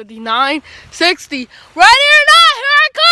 59, 60. Ready or not, here I come!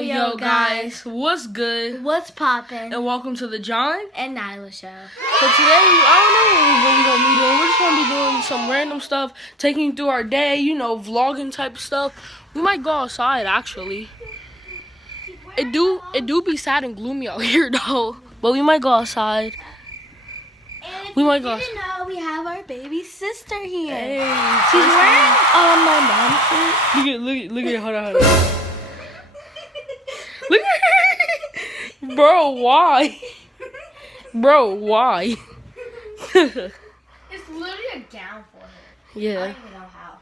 Yo guys, what's good? What's poppin'? And welcome to the John and Nyla show. So today, I don't know what we're going to be doing. We're just going to be doing some random stuff, taking you through our day, you know, vlogging type stuff. We might go outside, actually. It do be sad and gloomy out here, though. But we might go outside. And we might go. You know, we have our baby sister here. Hey, she's wearing my mom's shirt. Look at, hold on. Look at her. Bro, why? Bro, why? It's literally a gown for her. Yeah. I don't even know how.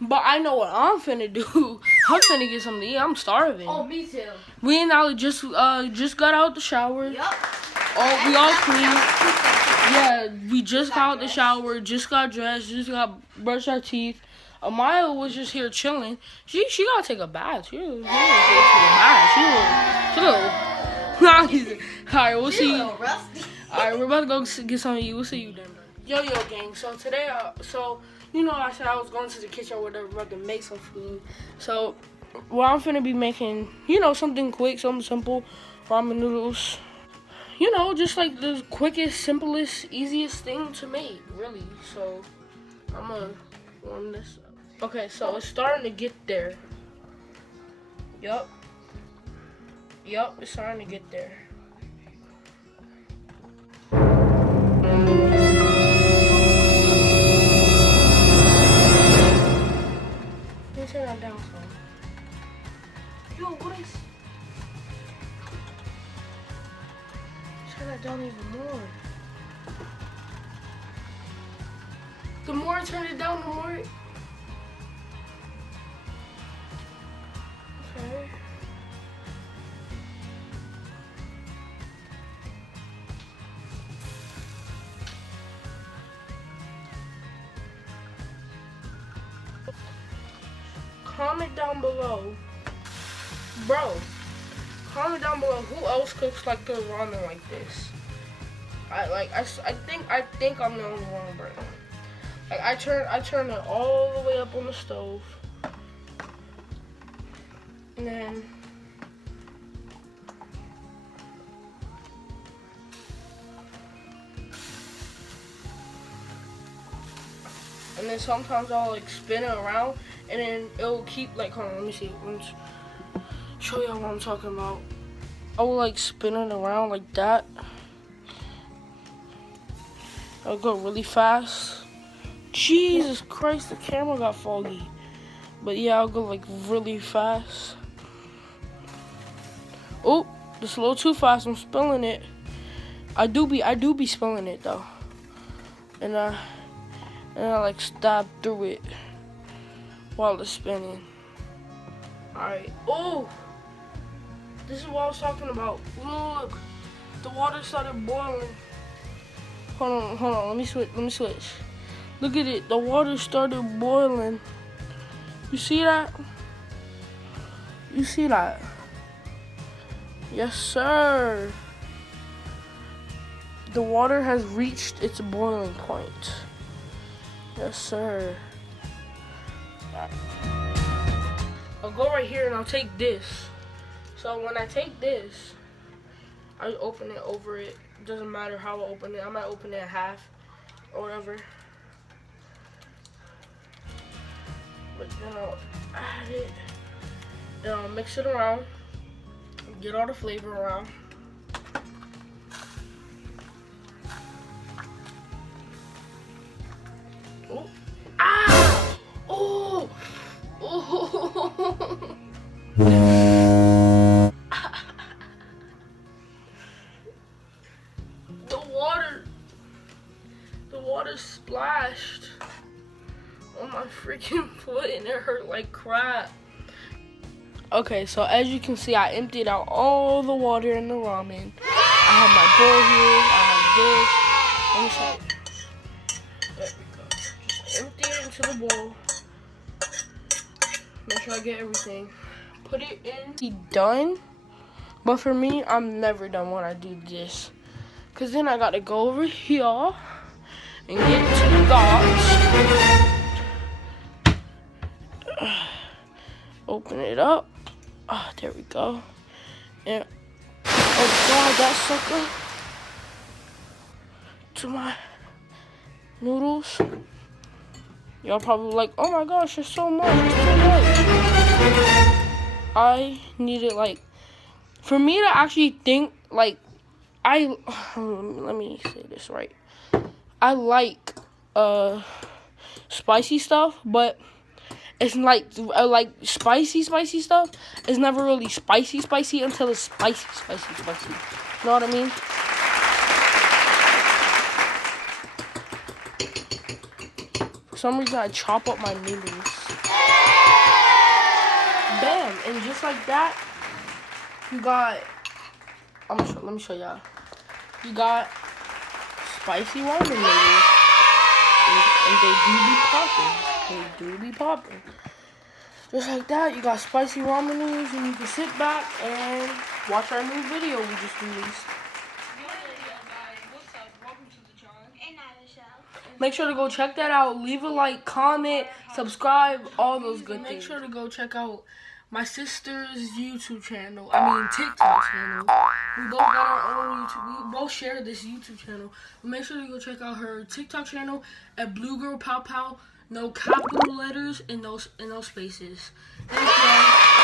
But I know what I'm finna do. I'm finna get something to eat. I'm starving. Oh, me too. We and Ali just got out the shower. Yup. Oh, we all clean. Yeah, we just got out the shower, just got dressed, just got brushed our teeth. Amaya was just here chilling. She gotta take a bath. She gotta take a bath. Alright, we'll see. Alright, we're about to go get something to eat. We'll see you then. Yo, gang. So today, you know, I said I was going to the kitchen or whatever, about to make some food. So, I'm finna be making, you know, something quick, something simple, ramen noodles. You know, just like the quickest, simplest, easiest thing to make, really. So, I'm gonna warm this up. Okay, so it's starting to get there. Yup, it's starting to get there. Let me turn that down some. Yo, what is... Turn that down even more. The more I turn it down, the more... Okay. Comment down below, bro. Comment down below who else cooks like the ramen like this. I think I'm the only one, bro. Like I turn it all the way up on the stove, and then sometimes I'll like spin it around, and then it'll keep like, hold on, let me see. Let me show y'all what I'm talking about. I will like spin it around like that. I'll go really fast. Jesus Christ, the camera got foggy. But yeah, I'll go like really fast. Oh, just a little too fast. I'm spilling it. I do be spilling it though. And I like stab through it while it's spinning. Alright. Oh! This is what I was talking about. Look! The water started boiling. Hold on. Let me switch. Look at it. The water started boiling. You see that? You see that? Yes, sir. The water has reached its boiling point. Yes, sir. I'll go right here and I'll take this. So when I take this, I open it over it. It doesn't matter how I open it. I might open it in half or whatever. But then I'll add it. Then I'll mix it around. Get all the flavor around. Oh. Ah! Oh! Oh! The water water splashed on my freaking foot and it hurt like crap. Okay, so as you can see, I emptied out all the water in the ramen. I have my bowl here. I have this. Let me show you. There we go. Just empty it into the bowl. Make sure I get everything. Put it in. Be done. But for me, I'm never done when I do this. Because then I got to go over here and get to the dots. Open it up. Ah, there we go. And oh god, that sucker to my noodles. Y'all probably like, oh my gosh, it's so much, it's too much. I need it like, for me to actually think like, let me say this right. I like spicy stuff, but it's like spicy stuff. It's never really spicy until it's spicy. You know what I mean? For some reason, I chop up my noodles. Bam! And just like that, you got. Let me show y'all. You got spicy ramen noodles, and they do be popping. Just like that, you got spicy ramen noodles, and you can sit back and watch our new video we just released. What's up? Welcome to the Johnandnilahshow. Make sure to go check that out. Leave a like, comment, subscribe, all those good things. Make sure to go check out my sister's YouTube channel. TikTok channel. We both got our own YouTube. We both share this YouTube channel. But make sure to go check out her TikTok channel at Blue Girl Pow Pow. No capital letters and no spaces. Thank you.